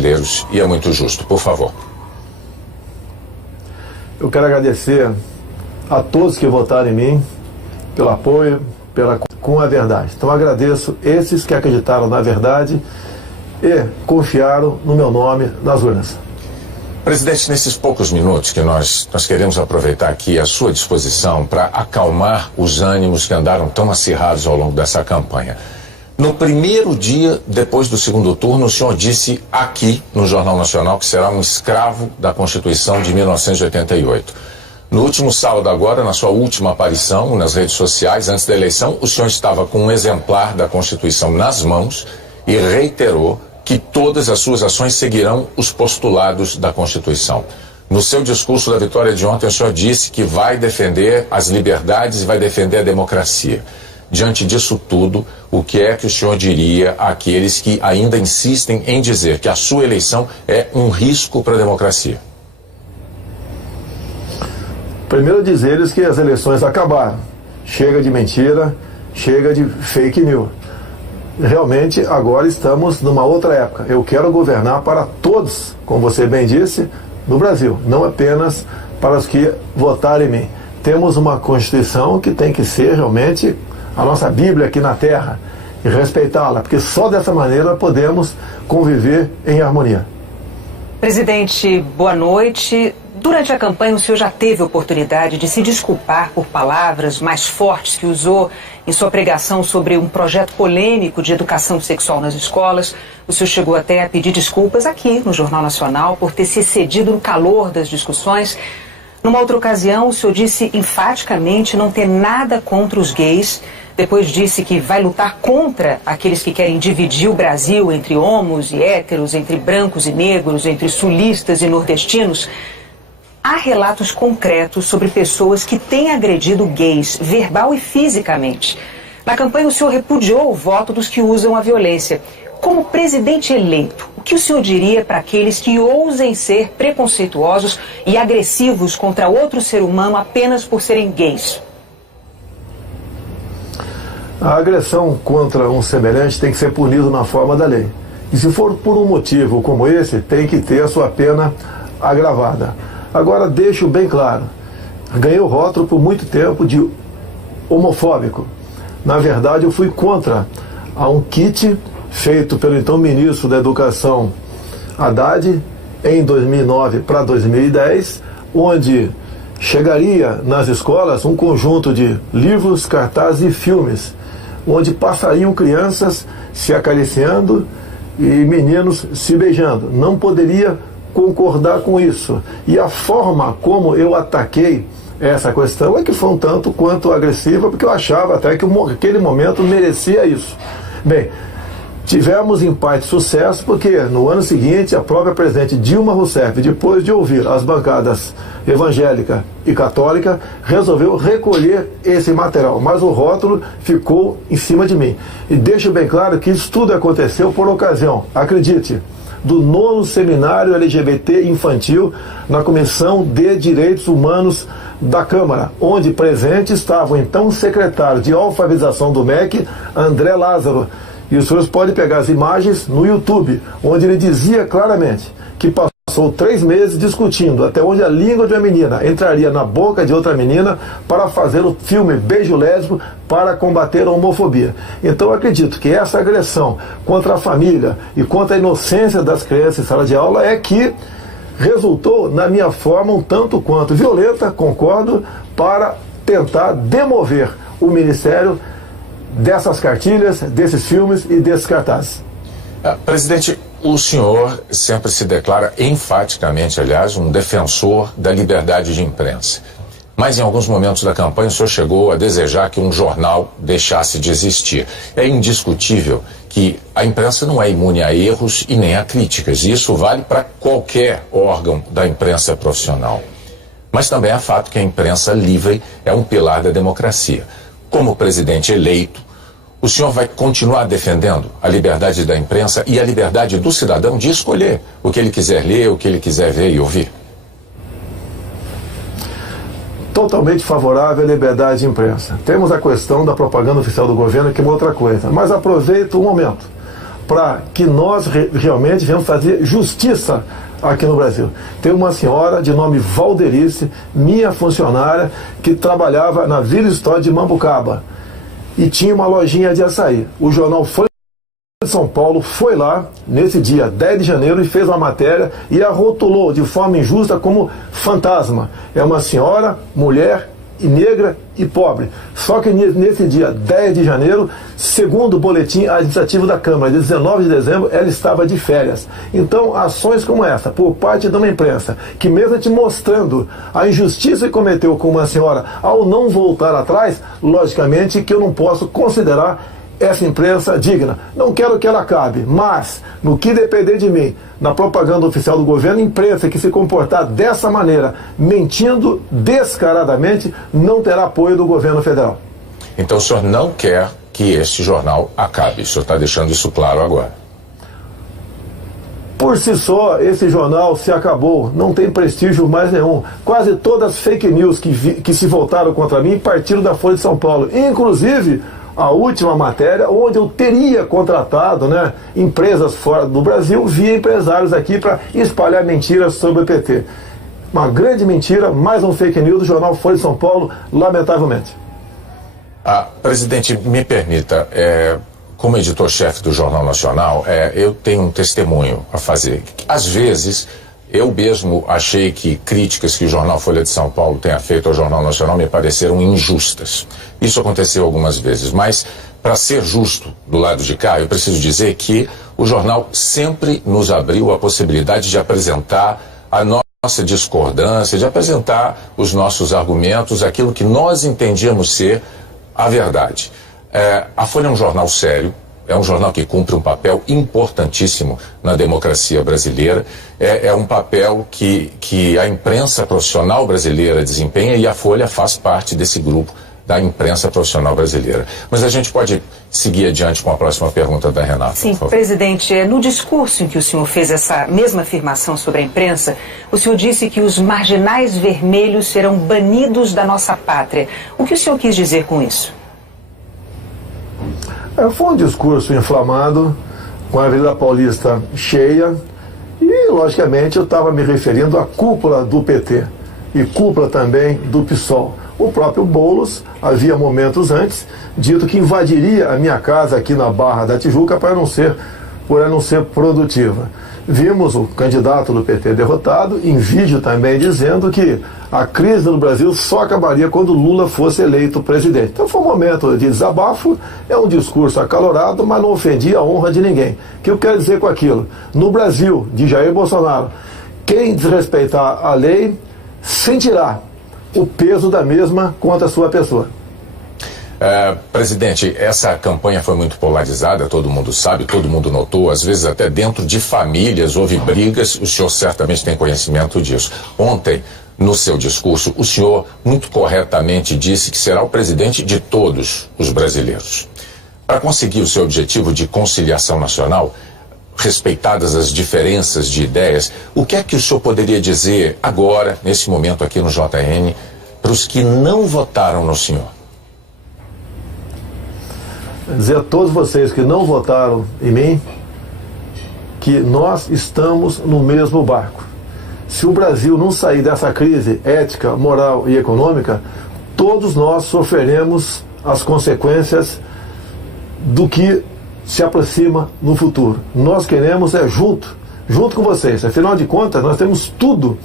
brasileiros e é muito justo. Por favor. Eu quero agradecer a todos que votaram em mim pelo apoio, com a verdade. Então agradeço esses que acreditaram na verdade e confiaram no meu nome nas urnas. Presidente, nesses poucos minutos que nós queremos aproveitar aqui à sua disposição para acalmar os ânimos que andaram tão acirrados ao longo dessa campanha. No primeiro dia depois do segundo turno, o senhor disse aqui no Jornal Nacional que será um escravo da Constituição de 1988. No último sábado agora, na sua última aparição nas redes sociais, antes da eleição, o senhor estava com um exemplar da Constituição nas mãos e reiterou que todas as suas ações seguirão os postulados da Constituição. No seu discurso da vitória de ontem, o senhor disse que vai defender as liberdades e vai defender a democracia. Diante disso tudo, o que é que o senhor diria àqueles que ainda insistem em dizer que a sua eleição é um risco para a democracia? Primeiro dizer-lhes que as eleições acabaram. Chega de mentira, chega de fake news. Realmente agora estamos numa outra época. Eu quero governar para todos, como você bem disse, no Brasil, não apenas para os que votaram em mim. Temos uma Constituição que tem que ser realmente a nossa Bíblia aqui na Terra e respeitá-la, porque só dessa maneira podemos conviver em harmonia. Presidente, boa noite. Durante a campanha, o senhor já teve oportunidade de se desculpar por palavras mais fortes que usou em sua pregação sobre um projeto polêmico de educação sexual nas escolas. O senhor chegou até a pedir desculpas aqui no Jornal Nacional por ter se excedido no calor das discussões. Numa outra ocasião, o senhor disse enfaticamente não ter nada contra os gays. Depois disse que vai lutar contra aqueles que querem dividir o Brasil entre homos e héteros, entre brancos e negros, entre sulistas e nordestinos. Há relatos concretos sobre pessoas que têm agredido gays, verbal e fisicamente. Na campanha, o senhor repudiou o voto dos que usam a violência. Como presidente eleito, o que o senhor diria para aqueles que ousem ser preconceituosos e agressivos contra outro ser humano apenas por serem gays? A agressão contra um semelhante tem que ser punido na forma da lei. E se for por um motivo como esse, tem que ter a sua pena agravada. Agora, deixo bem claro, ganhei o rótulo por muito tempo de homofóbico. Na verdade, eu fui contra a um kit feito pelo então ministro da Educação, Haddad, em 2009 para 2010, onde chegaria nas escolas um conjunto de livros, cartazes e filmes, onde passariam crianças se acariciando e meninos se beijando. Não poderia concordar com isso. E a forma como eu ataquei essa questão é que foi um tanto quanto agressiva, porque eu achava até que aquele momento merecia isso. Bem, tivemos em parte sucesso, porque no ano seguinte a própria presidente Dilma Rousseff, depois de ouvir as bancadas evangélica e católica, resolveu recolher esse material, mas o rótulo ficou em cima de mim. E deixo bem claro que isso tudo aconteceu por ocasião, acredite, do 9º Seminário LGBT Infantil na Comissão de Direitos Humanos da Câmara, onde presente estava o então secretário de alfabetização do MEC, André Lázaro. E os senhores podem pegar as imagens no YouTube, onde ele dizia claramente que passou 3 meses discutindo até onde a língua de uma menina entraria na boca de outra menina para fazer o filme Beijo Lésbico para combater a homofobia. Então eu acredito que essa agressão contra a família e contra a inocência das crianças em sala de aula é que resultou, na minha forma, um tanto quanto violenta, concordo, para tentar demover o Ministério dessas cartilhas, desses filmes e desses cartazes. Presidente, o senhor sempre se declara enfaticamente, aliás, um defensor da liberdade de imprensa. Mas em alguns momentos da campanha o senhor chegou a desejar que um jornal deixasse de existir. É indiscutível que a imprensa não é imune a erros e nem a críticas. E isso vale para qualquer órgão da imprensa profissional. Mas também é fato que a imprensa livre é um pilar da democracia. Como presidente eleito, o senhor vai continuar defendendo a liberdade da imprensa e a liberdade do cidadão de escolher o que ele quiser ler, o que ele quiser ver e ouvir? Totalmente favorável à liberdade de imprensa. Temos a questão da propaganda oficial do governo, que é uma outra coisa. Mas aproveito um momento para que nós realmente venhamos fazer justiça aqui no Brasil. Tem uma senhora de nome Valderice, minha funcionária, que trabalhava na Vila História de Mambucaba e tinha uma lojinha de açaí. O jornal Folha de São Paulo foi lá nesse dia 10 de janeiro e fez uma matéria e a rotulou de forma injusta como fantasma. É uma senhora, mulher e negra e pobre. Só que nesse dia 10 de janeiro, segundo o boletim administrativo da Câmara, de 19 de dezembro, ela estava de férias. Então, ações como essa, por parte de uma imprensa, que mesmo te mostrando a injustiça que cometeu com uma senhora ao não voltar atrás, logicamente que eu não posso considerar essa imprensa digna. Não quero que ela acabe, mas, no que depender de mim, na propaganda oficial do governo, imprensa que se comportar dessa maneira, mentindo descaradamente, não terá apoio do governo federal. Então o senhor não quer que este jornal acabe, o senhor está deixando isso claro agora. Por si só, esse jornal se acabou, não tem prestígio mais nenhum. Quase todas as fake news que se voltaram contra mim partiram da Folha de São Paulo, inclusive a última matéria, onde eu teria contratado, né, empresas fora do Brasil via empresários aqui para espalhar mentiras sobre o PT. Uma grande mentira, mais um fake news do jornal Folha de São Paulo, lamentavelmente. Presidente, me permita, como editor-chefe do Jornal Nacional, eu tenho um testemunho a fazer. Às vezes, eu mesmo achei que críticas que o jornal Folha de São Paulo tenha feito ao Jornal Nacional me pareceram injustas. Isso aconteceu algumas vezes, mas para ser justo do lado de cá, eu preciso dizer que o jornal sempre nos abriu a possibilidade de apresentar a nossa discordância, de apresentar os nossos argumentos, aquilo que nós entendíamos ser a verdade. A Folha é um jornal sério, é um jornal que cumpre um papel importantíssimo na democracia brasileira, é um papel que a imprensa profissional brasileira desempenha e a Folha faz parte desse grupo da imprensa profissional brasileira. Mas a gente pode seguir adiante com a próxima pergunta da Renata. Sim, presidente, no discurso em que o senhor fez essa mesma afirmação sobre a imprensa, o senhor disse que os marginais vermelhos serão banidos da nossa pátria. O que o senhor quis dizer com isso? Foi um discurso inflamado, com a Avenida Paulista cheia, e, logicamente, eu estava me referindo à cúpula do PT e cúpula também do PSOL. O próprio Boulos, havia momentos antes, dito que invadiria a minha casa aqui na Barra da Tijuca por não ser produtiva. Vimos o candidato do PT derrotado, em vídeo também dizendo que a crise no Brasil só acabaria quando Lula fosse eleito presidente. Então foi um momento de desabafo, é um discurso acalorado, mas não ofendia a honra de ninguém. O que eu quero dizer com aquilo? No Brasil, de Jair Bolsonaro, quem desrespeitar a lei sentirá o peso da mesma contra a sua pessoa. Presidente, essa campanha foi muito polarizada, todo mundo sabe, todo mundo notou, às vezes até dentro de famílias houve brigas, o senhor certamente tem conhecimento disso. Ontem, no seu discurso, o senhor muito corretamente disse que será o presidente de todos os brasileiros. Para conseguir o seu objetivo de conciliação nacional, respeitadas as diferenças de ideias, o que é que o senhor poderia dizer agora, nesse momento aqui no JN, para os que não votaram no senhor? Dizer a todos vocês que não votaram em mim que nós estamos no mesmo barco. Se o Brasil não sair dessa crise ética, moral e econômica, todos nós sofreremos as consequências do que se aproxima no futuro. Nós queremos junto com vocês. Afinal de contas, nós temos tudo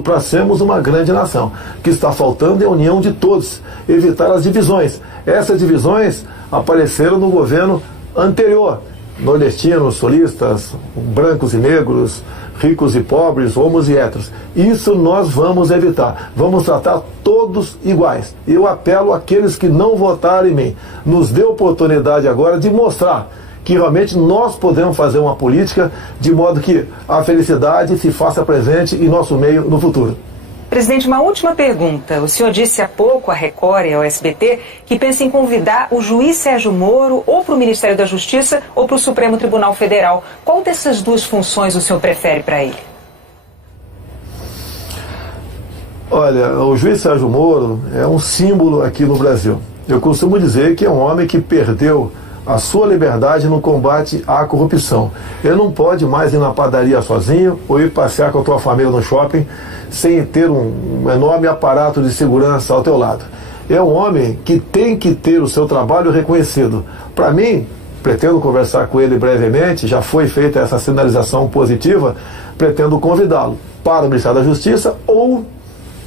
para sermos uma grande nação. O que está faltando é a união de todos, evitar as divisões. Essas divisões apareceram no governo anterior. Nordestinos, sulistas, brancos e negros, ricos e pobres, homos e héteros. Isso nós vamos evitar. Vamos tratar todos iguais. Eu apelo àqueles que não votaram em mim. Nos dê oportunidade agora de mostrar que realmente nós podemos fazer uma política de modo que a felicidade se faça presente em nosso meio no futuro. Presidente, uma última pergunta. O senhor disse há pouco à Record e ao SBT que pensa em convidar o juiz Sérgio Moro ou para o Ministério da Justiça ou para o Supremo Tribunal Federal. Qual dessas duas funções o senhor prefere para ele? Olha, o juiz Sérgio Moro é um símbolo aqui no Brasil. Eu costumo dizer que é um homem que perdeu a sua liberdade no combate à corrupção. Ele não pode mais ir na padaria sozinho ou ir passear com a tua família no shopping sem ter um enorme aparato de segurança ao teu lado. É um homem que tem que ter o seu trabalho reconhecido. Para mim, pretendo conversar com ele brevemente, já foi feita essa sinalização positiva, pretendo convidá-lo para o Ministério da Justiça ou,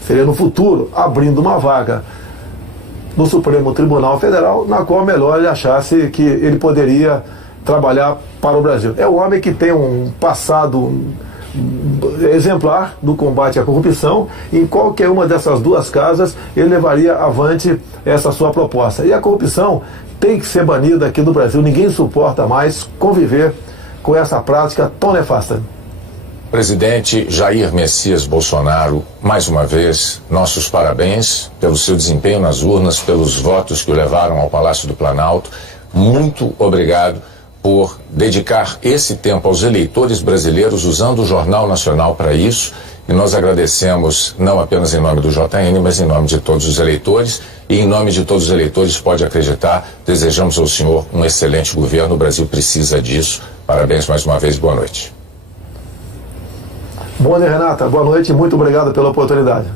seria no futuro, abrindo uma vaga no Supremo Tribunal Federal, na qual melhor ele achasse que ele poderia trabalhar para o Brasil. É um homem que tem um passado exemplar do combate à corrupção. Em qualquer uma dessas duas casas ele levaria avante essa sua proposta. E a corrupção tem que ser banida aqui no Brasil. Ninguém suporta mais conviver com essa prática tão nefasta. Presidente Jair Messias Bolsonaro, mais uma vez, nossos parabéns pelo seu desempenho nas urnas, pelos votos que o levaram ao Palácio do Planalto. Muito obrigado por dedicar esse tempo aos eleitores brasileiros, usando o Jornal Nacional para isso. E nós agradecemos, não apenas em nome do JN, mas em nome de todos os eleitores. E em nome de todos os eleitores, pode acreditar, desejamos ao senhor um excelente governo. O Brasil precisa disso. Parabéns mais uma vez, boa noite. Bom dia, Renata. Boa noite e muito obrigado pela oportunidade.